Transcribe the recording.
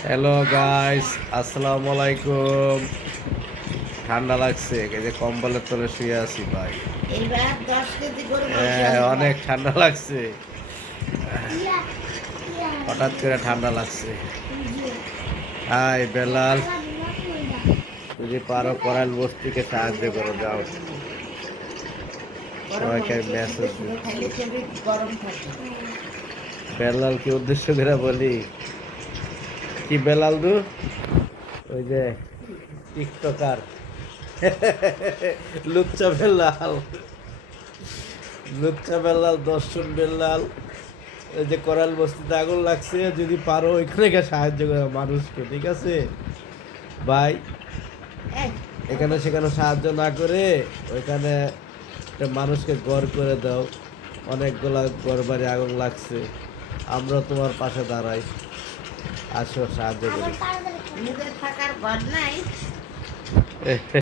Hello guys আসসালামু আলাইকুম ঠান্ডা লাগছে এই যে কম্বলের তলে শুয়ে আছি ভাই। হ্যাঁ, অনেক ঠান্ডা লাগছে। হঠাৎ করে ঠান্ডা লাগছে। হাই বেলাল। যদি পারো করাল বস্তিকে সাহায্য করো যাও। সবাইকে মেসেজ খাইলে শরীর গরম থাকে। বেলাল কি উদ্দেশ্য করে বলি কি বেলাল দু? ওই যে টিকটকার। লুচ্চা বেলাল। লুচ্চা বেলাল, দর্শন বেলাল। ওই যে করাল বস্তিতে আগুন লাগছে, যদি পারো ওইখানে গিয়ে সাহায্য করো মানুষকে, ঠিক আছে? ভাই, এখানে সেখানে সাহায্য না করে ওইখানে মানুষকে গড় করে দাও। অনেকগুলা ঘর বাড়ি আগুন লাগছে। আমরা তোমার পাশে দাঁড়াই। আসো সাহায্য করি। থাকার ঘর নাই